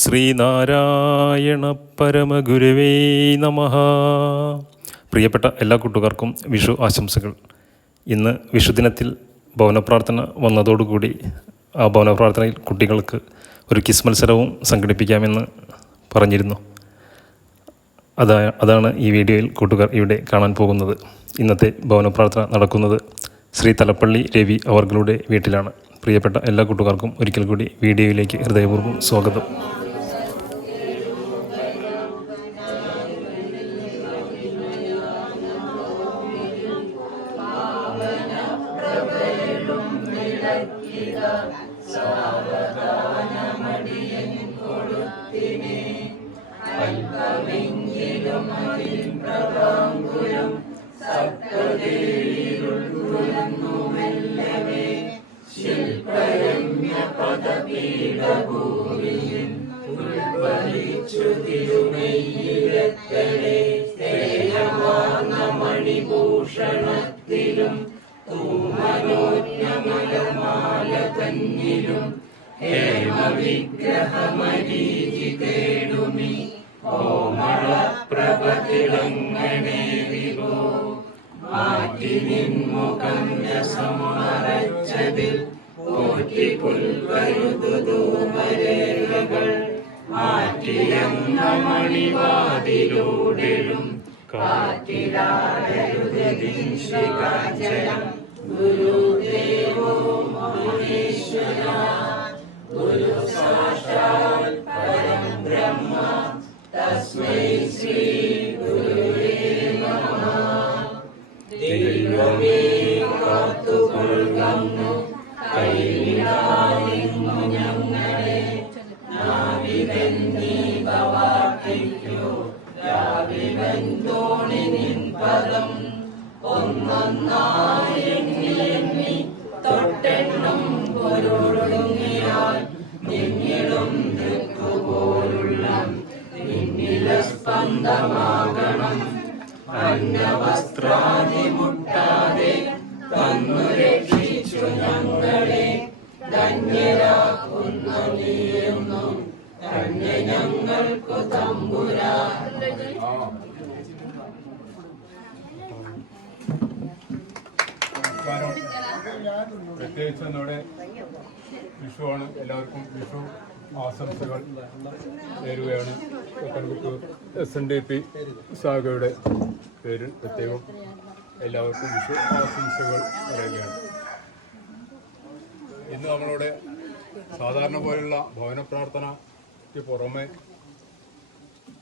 ശ്രീനാരായണ പരമഗുരവേ നമഃ. പ്രിയപ്പെട്ട എല്ലാ കൂട്ടുകാർക്കും വിഷു ആശംസകൾ. ഇന്ന് വിഷുദിനത്തിൽ ഭവനപ്രാർത്ഥന വന്നതോടുകൂടി ആ ഭവനപ്രാർത്ഥനയിൽ കുട്ടികൾക്ക് ഒരു ക്വിസ് മത്സരവും സംഘടിപ്പിക്കാമെന്ന് പറഞ്ഞിരുന്നു. അതാണ് ഈ വീഡിയോയിൽ കൂട്ടുകാർ ഇവിടെ കാണാൻ പോകുന്നത്. ഇന്നത്തെ ഭവനപ്രാർത്ഥന നടക്കുന്നത് ശ്രീ തലപ്പള്ളി രവി അവർകളുടെ വീട്ടിലാണ്. പ്രിയപ്പെട്ട എല്ലാ കൂട്ടുകാർക്കും ഒരിക്കൽ കൂടി വീഡിയോയിലേക്ക് ഹൃദയപൂർവ്വം സ്വാഗതം. മണിഭൂഷണത്തിലും തൂമനോജ്ഞമലമാലതന്നിലും ഹേമവിഗ്രഹമരീചിതേടുമി കോമളപ്രഭ തിളങ്ങണേ വിഭോ. മാറ്റി നിൻമുഖം രസം മറച്ചതിൽ പോറ്റി പുൽകരുതുതൂമരേഖകൾ മാറ്റിയന്ന മണിവാതിലൂടെഴും കാറ്റിലാടരുതതിൻ ശ്രീകാഞ്ചനം. ഗുരുദേവോ മഹേശ്വര ഗുരു സാക്ഷാൽ പരം ബ്രഹ്മ തസ്മൈ ശ്രീ ഗുരുവേ നമഃ. ദൈവമേ കാത്തുകൊള്ളുന്നു കൈവിടാതിന്നു ഞങ്ങളെ. നാവികൻ നീ ഭവാർത്തിക്കൂ രാവിവൻ തോണി നിൻ പദം. ഒന്നൊന്നായി എണ്ണി എണ്ണി തൊട്ടെണ്ണും പൊരുളുങ്ങിയാൽ നിന്നിലും ദൃക്കുപോലുള്ള നിന്നില സ്പന്ദമാകണം. അന്നവസ്ത്രാദി മുട്ടാതെ തന്നു രക്ഷിച്ചു ഞങ്ങളെ. ധന്യരാക്കുന്നു നീയെന്നും തന്നെ ഞങ്ങൾക്കു തമ്പുരാ. പ്രത്യേകിച്ച് നമ്മുടെ വിഷുവാണ്. എല്ലാവർക്കും വിഷു ആശംസകൾ നേരുകയാണ്. കണക്കുത്ത് SNDP ശാഖയുടെ പേരിൽ പ്രത്യേകം എല്ലാവർക്കും വിഷു ആശംസകൾ പറയുകയാണ്. ഇന്ന് നമ്മളുടെ സാധാരണ പോലുള്ള ഭവന പ്രാർത്ഥനയ്ക്ക് പുറമെ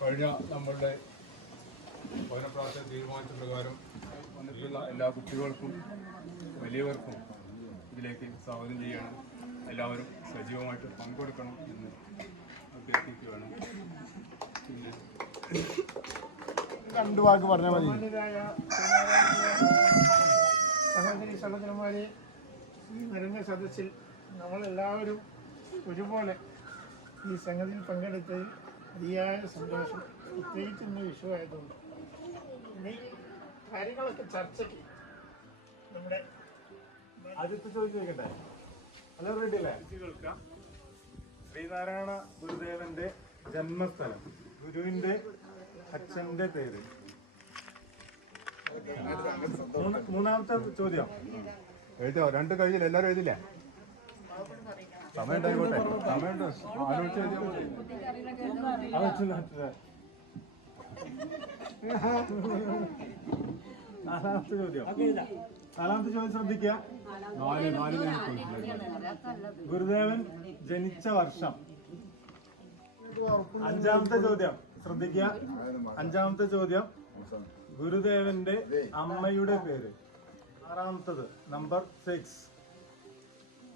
കഴിഞ്ഞ നമ്മളുടെ ഭവന പ്രാർത്ഥന തീരുമാനിച്ച പ്രകാരം വന്നിട്ടുള്ള എല്ലാ കുട്ടികൾക്കും വലിയവർക്കും ഇതിലേക്ക് സ്വാഗതം ചെയ്യണം. എല്ലാവരും സജീവമായിട്ട് പങ്കെടുക്കണം എന്ന് അഭ്യർത്ഥിക്കുകയാണ്. പിന്നെ രണ്ടു വാക്ക് പറഞ്ഞാൽ മതി. സഹോദരി സഹോദരന്മാരെ, ഈ നിറഞ്ഞ സദസ്സിൽ നമ്മളെല്ലാവരും ഒരുപോലെ ഈ സംഗതിയിൽ പങ്കെടുത്തതിൽ അതിയായ സന്തോഷം. പ്രത്യേകിച്ച് ഇന്ന് വിഷു ആയതുകൊണ്ട് ഇനി കാര്യങ്ങളൊക്കെ ചർച്ചയ്ക്ക് നമ്മുടെ ആദ്യത്തെ ചോദിക്കട്ടെ. അല്ല, റെഡി അല്ലേ? ശ്രീനാരായണ ഗുരുദേവന്റെ ജന്മസ്ഥലം, ഗുരുവിന്റെ അച്ഛന്റെ പേര്. മൂന്നാമത്തെ ചോദ്യം എഴുതോ? രണ്ട് കഴിഞ്ഞില്ല, എല്ലാവരും എഴുതില്ലേ? സമയം ഉണ്ടായിക്കോട്ടെ, സമയമുണ്ട്, ആലോചിച്ച് എഴുതിയാൽ മതി. നാലാമത്തെ ചോദ്യം ശ്രദ്ധിക്കുക. ഗുരുദേവൻ ജനിച്ച വർഷം. അഞ്ചാമത്തെ ചോദ്യം ശ്രദ്ധിക്കുക. അഞ്ചാമത്തെ ചോദ്യം ഗുരുദേവന്റെ അമ്മയുടെ പേര്. ആറാമത്തത് നമ്പർ 6.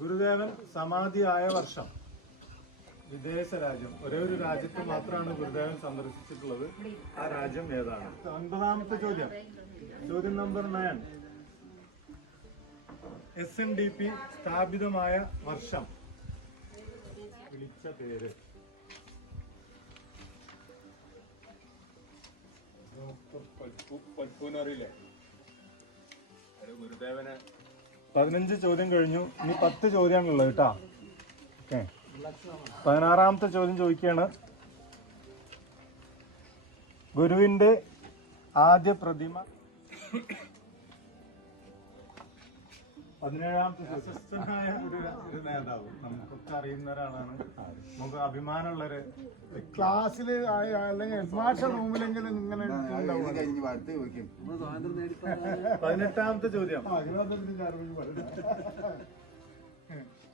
ഗുരുദേവൻ സമാധിയായ വർഷം. വിദേശ രാജ്യം. ഒരേ ഒരു രാജ്യത്ത് മാത്രമാണ് ഗുരുദേവൻ സന്ദർശിച്ചിട്ടുള്ളത്. ആ രാജ്യം ഏതാണ്? ഒൻപതാമത്തെ ചോദ്യം, ചോദ്യം നമ്പർ 9. SNDP സ്ഥാപിതമായ വർഷം. വിളിച്ച പേര്. അറിയില്ലേ? ഗുരുദേവനെ 15 ചോദ്യം കഴിഞ്ഞു. ഇനി 10 ചോദ്യമാണുള്ളത് കേട്ടോ. ഓക്കെ, 16ാമത്തെ ചോദ്യം ചോദിക്കുകയാണ്. ഗുരുവിന്റെ ആദ്യ പ്രതിമ. 17ാമത്തെ പ്രശസ്തനായ ഒരു നേതാവ്, നമുക്കൊക്കെ അറിയുന്ന ഒരാളാണ്, നമുക്ക് അഭിമാനമുള്ളൊരു ക്ലാസ്സിൽ അല്ലെങ്കിൽ ഹെഡ്മാസ്റ്റർ റൂമിലെങ്കിലും ഇങ്ങനെ 18ാമത്തെ ചോദ്യം.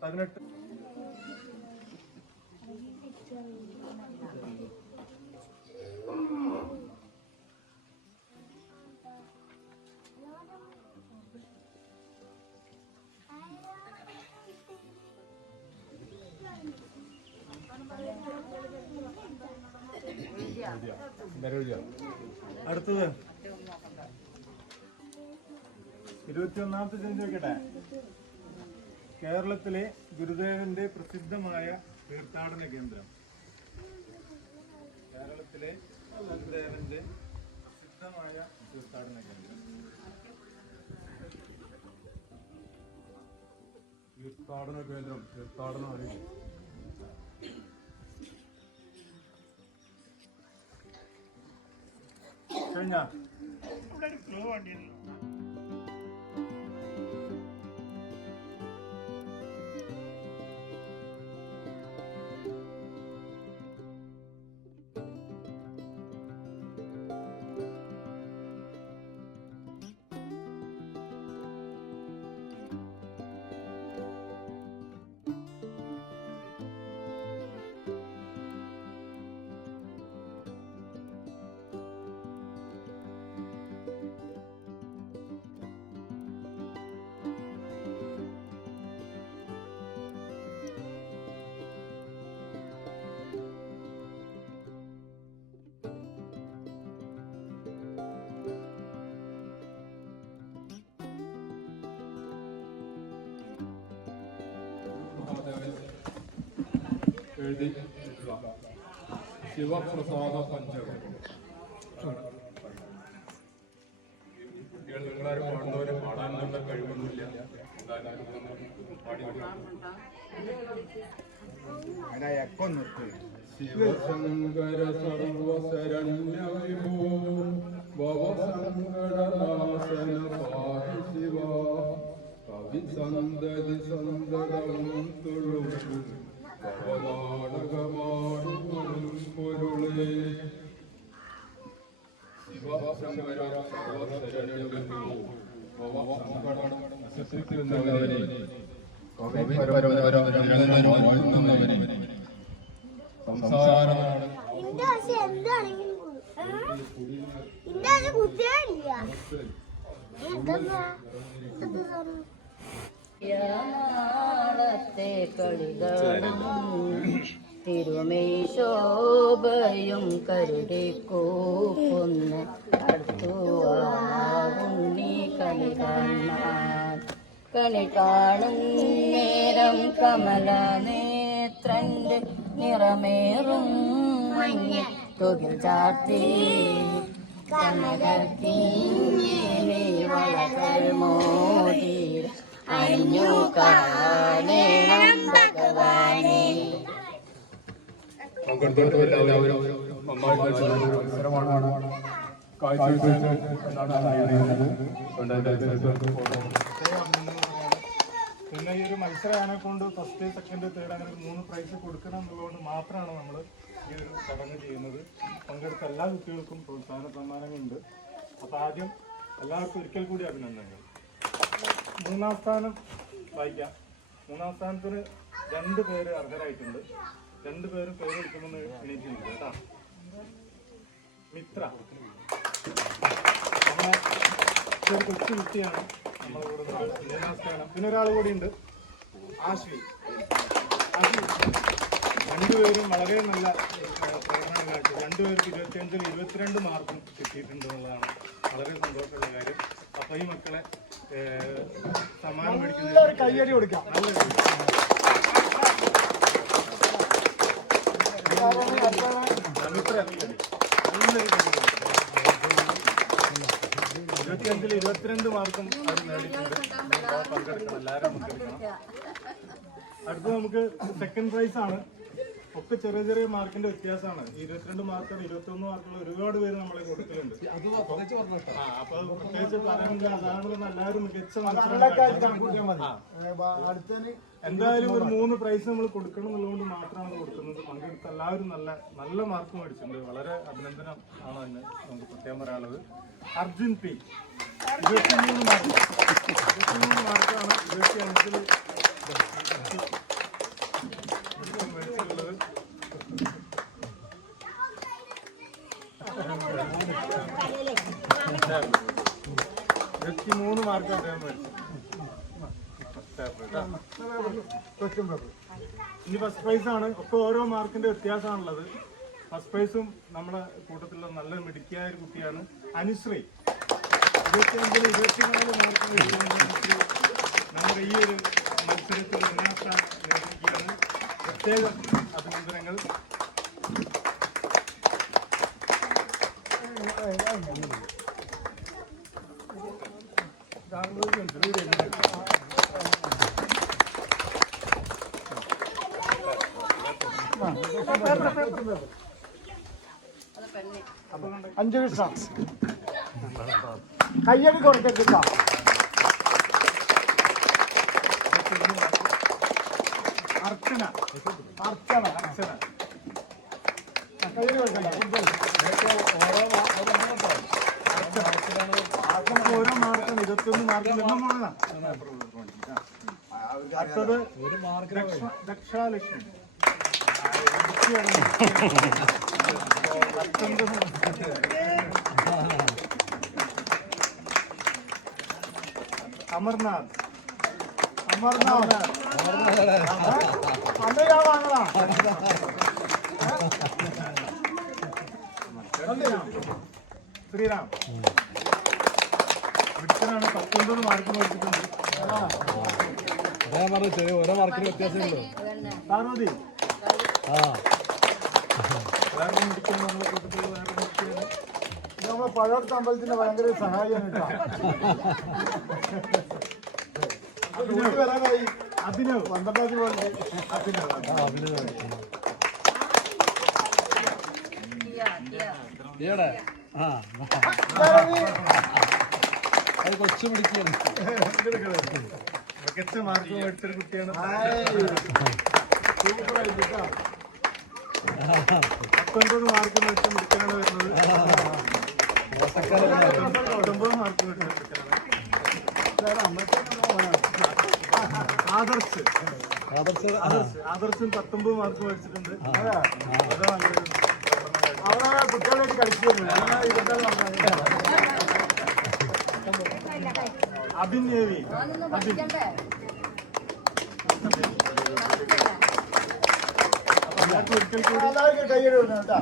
18. അടുത്തത് 21ാമത്തെ ചോദ്യം ചോദിക്കട്ടെ. കേരളത്തിലെ ഗുരുദേവന്റെ പ്രസിദ്ധമായ തീർത്ഥാടന കേന്ദ്രം. കേരളത്തിലെ ഗുരുദേവന്റെ പ്രസിദ്ധമായ തീർത്ഥാടന കേന്ദ്രം. തീർത്ഥാടനം അറിയില്ല. കഴിഞ്ഞാ ക്ലൂ വേണ്ടിയിരുന്നു. എഴുതി ശിവപ്രസാദ പഞ്ചകം. കുട്ടികൾ നിങ്ങളാരും പാടുന്നവരെ പാടാൻ നല്ല കഴിവൊന്നുമില്ല. ശിവശങ്കര സർവശരണ്യ വിഭോ ഭവസങ്കടനാശന പാഹി ശിവ കവി സന്തതി സന്തതം തുളുമ്പും ഭവനാടകമാടും പൊരുളേ. ശിവശങ്കര സർവശരണ്യ വിഭോ ഭവസങ്കടം നശിപ്പിക്കുന്നവരെ കവിപരമ്പരവരെ സംസാരമാണ് നാളത്തെ കളികളും തിരുമേശോഭയും കരുതിക്കൂപ്പുന്ന അടുത്തുവാകുണ്ണി കണി കാണാൻ. കണി കാണും നേരം കമല നേത്രന്റെ നിറമേറും മഞ്ഞ തുകിൽ ചാർത്തി കനകത്തിങ്ങി വളകൾ മോതി അഞ്ഞു കാണേണം ഭഗവാനെ. എല്ലാവരും നന്നായി മത്സരമാണ് കാഴ്ചവെച്ചത് എന്നാണ് അറിയുന്നത്. പിന്നെ ഈ ഒരു മത്സരം കൊണ്ട് ഫസ്റ്റ്, സെക്കൻഡ്, തേർഡ് അങ്ങനെ 3 പ്രൈസ് കൊടുക്കണം എന്നുള്ളതുകൊണ്ട് മാത്രമാണ് നമ്മൾ ഈ ഒരു ചടങ്ങ് ചെയ്യുന്നത്. പങ്കെടുത്ത എല്ലാ കുട്ടികൾക്കും പ്രോത്സാഹന സമ്മാനങ്ങളുണ്ട്. അപ്പോൾ ആദ്യം എല്ലാവർക്കും ഒരിക്കൽ കൂടി അഭിനന്ദനങ്ങൾ. 3ാം സ്ഥാനം വായിക്കാം. 3ാം സ്ഥാനത്തിന് 2 പേര് അർഹരായിട്ടുണ്ട്. 2 പേരും പേര് വിളിക്കുമെന്ന് എണീറ്റിട്ടുണ്ട് കേട്ടോ. മിത്ര നമ്മളെ ഒരു കൊച്ചു കുട്ടിയാണ് നമ്മളിവിടെ 3ാം സ്ഥാനം. പിന്നെ ഒരാൾ കൂടി ഉണ്ട്, ആശ്വി. 2 പേരും വളരെ നല്ല പ്രകടനം കാഴ്ച. 2 പേർക്ക് 25-ൽ 22 മാർക്കും കിട്ടിയിട്ടുണ്ട് എന്നുള്ളതാണ് വളരെ സന്തോഷമുള്ള കാര്യം. അപ്പൊ ഈ മക്കളെ സമ്മാനം മേടിക്കുന്നത് കയ്യടി കൊടുക്കാം. നല്ല 25-ൽ 22 മാർക്കും അവർ നേടിയിട്ടുണ്ട്. പങ്കെടുക്കണം, എല്ലാവരും പങ്കെടുക്കണം. അടുത്ത നമുക്ക് സെക്കൻഡ് പ്രൈസ് ആണ്. ഒക്കെ ചെറിയ ചെറിയ മാർക്കിന്റെ വ്യത്യാസമാണ്. 22 മാർക്കാണ്, 21 മാർക്കുള്ള ഒരുപാട് പേര് നമ്മളെ കൊടുക്കലുണ്ട്. അപ്പൊ അത് പ്രത്യേകിച്ച് പറയാനില്ല. അതാണ് എല്ലാവരും മികച്ച എന്തായാലും ഒരു 3 പ്രൈസ് നമ്മൾ കൊടുക്കണം എന്നുള്ളതുകൊണ്ട് മാത്രമാണ് കൊടുക്കുന്നത്. പങ്കെടുത്ത എല്ലാവരും നല്ല നല്ല മാർക്ക് മേടിച്ചിട്ടുണ്ട്. വളരെ അഭിനന്ദനം ആണ് അതിന് നമുക്ക് പ്രത്യേകം പറയാനുള്ളത്. അർജുൻ പി 23 മാർക്ക്, 23 മാർക്കാണ് 25-ൽ മേടിച്ചിട്ടുള്ളത്. 23 മാർക്ക് അദ്ദേഹം മേടിച്ചു. ഇനി ഫസ്റ്റ് പ്രൈസ് ആണ്. ഒക്കെ ഓരോ മാർക്കിന്റെ വ്യത്യാസമാണുള്ളത്. ഫസ്റ്റ് പ്രൈസും നമ്മളെ കൂട്ടത്തിലുള്ള നല്ല മിടുക്കിയായ ഒരു കുട്ടിയാണ് അനുശ്രീ. 25-ൽ 24 മാർക്ക് നമ്മുടെ ഈ ഒരു മത്സരത്തിൽ ഒന്നാം സ്ഥാനം നേടിയിരിക്കുകയാണ്. പ്രത്യേകം അഭിനന്ദനങ്ങൾ. അഞ്ചു ദിവസം കയ്യടി കൊടുക്കത്തില്ല. അർച്ചന കയ്യടി കൊടുക്കണ്ട. ഓരോ മാർക്കാണ് 21 മാർക്കിൽ അടുത്തത് ദക്ഷാലക്ഷ്മി. അമർനാഥ് അമ്മയാ വാങ്ങലാ. ശ്രീറാം വിളിച്ചനാണ്. 19 മാർക്ക് മേടിച്ചിട്ടുണ്ട്. ഓരോ മാർക്കിന് വ്യത്യാസമുള്ളൂ. പാർവതി വേറെ മുടിക്കാൻ നമ്മളെ കൂട്ടത്തിൽ വേറെ മുടിക്കുകയാണ്. നമ്മളെ പഴയത്തെ അമ്പലത്തിന്റെ ഭയങ്കര സഹായിയാണ് കേട്ടോ. വരാനായി അഭിനവ് 12 പോലെ കൊച്ചു പിടിക്കുകയാണ്. മികച്ച മാർക്ക് മേടിച്ചൊരു കുട്ടിയാണ്. 19 മാർക്ക് മേടിച്ച മിടുക്കനാണ് വരുന്നത്. 19 മാർക്ക് മേടിച്ച മിടുക്കനാണ്. ആദർശ് 19 മാർക്ക് മേടിച്ചിട്ടുണ്ട്. അവിടെ കുട്ടികളായിട്ട് കളിക്കുന്നു. അബിൻ ദേവി ഒരിക്കൽ കൂടി കയ്യടി കൊടുക്കണം കേട്ടോ.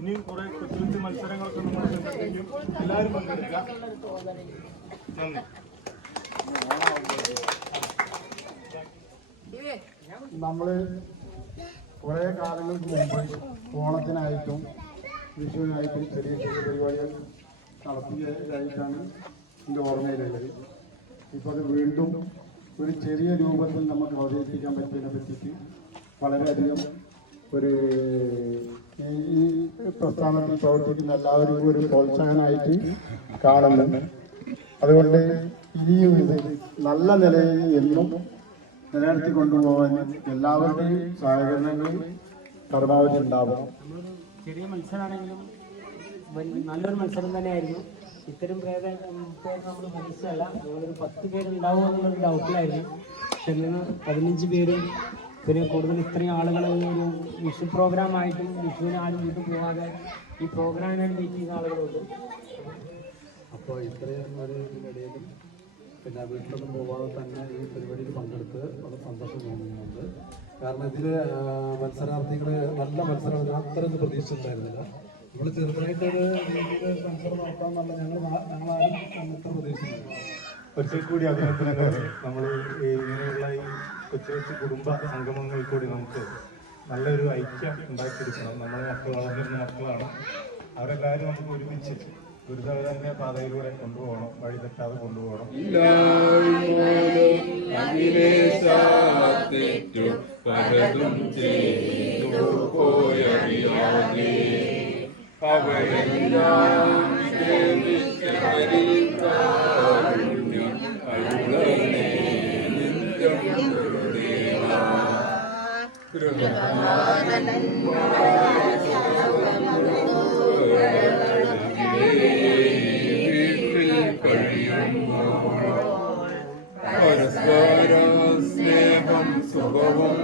ഇനിയും കുറെ കൊച്ചു കൊച്ചു മത്സരങ്ങളൊക്കെ നമ്മൾ സംഘടിപ്പിക്കും. എല്ലാവരും പങ്കെടുക്കുക. നന്ദി. നമ്മള് കുറെ കാലങ്ങൾക്ക് മുമ്പ് ഓണത്തിനായിട്ടും വിഷുവിനായിട്ടും ചെറിയ ചെറിയ പരിപാടികൾ നടത്തിയതായിട്ടാണ് എൻ്റെ ഓർമ്മയിലുള്ളത്. ഇപ്പോൾ അത് വീണ്ടും ഒരു ചെറിയ രൂപത്തിൽ നമുക്ക് അവതരിപ്പിക്കാൻ പറ്റിയതിനെ പറ്റിയിട്ട് വളരെയധികം ഒരു ഈ പ്രസ്ഥാനത്തിൽ പ്രവർത്തിക്കുന്ന എല്ലാവരും ഒരു പ്രോത്സാഹനമായിട്ട് കാണുന്നു. അതുകൊണ്ട് ഇനിയും ഇത് നല്ല നിലയിൽ എന്നും നിലനിർത്തി കൊണ്ടുപോകാൻ എല്ലാവരുടെയും സഹകരണങ്ങൾ പരമാവധി ഉണ്ടാവും. ചെറിയ മത്സരമാണെങ്കിലും നല്ലൊരു മത്സരം തന്നെയായിരുന്നു. ഇത്തരം പേര് നമ്മൾ പ്രതീക്ഷിച്ചല്ല. നമ്മളൊരു 10 പേരുണ്ടാവും എന്നുള്ളൊരു ഡൗട്ടിലായിരുന്നു. പക്ഷെ 15 പേരും പിന്നെ കൂടുതൽ ഇത്രയും ആളുകൾ ഒരു വിഷു പ്രോഗ്രാമായിട്ടും വിഷുവിന് ആരും വീട്ടിൽ പോകാതെ ഈ പ്രോഗ്രാമിനാണ് വെയിറ്റ് ചെയ്യുന്ന ആളുകളുണ്ട്. അപ്പോൾ ഇത്രയും ഒരു ഇതിനിടയിലും പിന്നെ വീട്ടിലൊന്നും പോകാതെ തന്നെ ഈ പരിപാടിയിൽ പങ്കെടുത്ത് വളരെ സന്തോഷം തോന്നുന്നുണ്ട്. കാരണം ഇതിൽ മത്സരാർത്ഥികൾ നല്ല മത്സരം അത്രയൊന്നും പ്രതീക്ഷിച്ചിട്ടുണ്ടായിരുന്നില്ല. നമ്മൾ ചെറുതായിട്ടൊരു രീതിയിൽ മത്സരം നടത്താമെന്നുള്ള ഞങ്ങളാരും അത്ര പ്രതീക്ഷിച്ചില്ല. ഒരിക്കൽ കൂടി അഭിനന്ദനങ്ങൾ. നമ്മൾ ഇങ്ങനെയുള്ള ഈ കൊച്ചു കൊച്ചു കുടുംബ സംഗമങ്ങളിൽ കൂടി നമുക്ക് നല്ലൊരു ഐക്യം ഉണ്ടാക്കിയെടുക്കണം. നമ്മുടെ മക്കൾ വളർന്നിരുന്ന മക്കളാണ്. അവരെല്ലാവരും നമുക്ക് ഒരുമിച്ച് ഗുരുതരന്റെ പാതയിലൂടെ കൊണ്ടുപോകണം, വഴി തെറ്റാതെ കൊണ്ടുപോകണം. പലതും ചെയ്തു പോയറിയാതെ അവരെല്ലാം ക്ഷമിച്ചവരിൽ കാരുണ്യം അരുളണേ നിത്യം ഗുരുദേവാ. വീട്ടിൽ കഴിയുമ്പോൾ പരസ്പര സ്നേഹം സുഖവും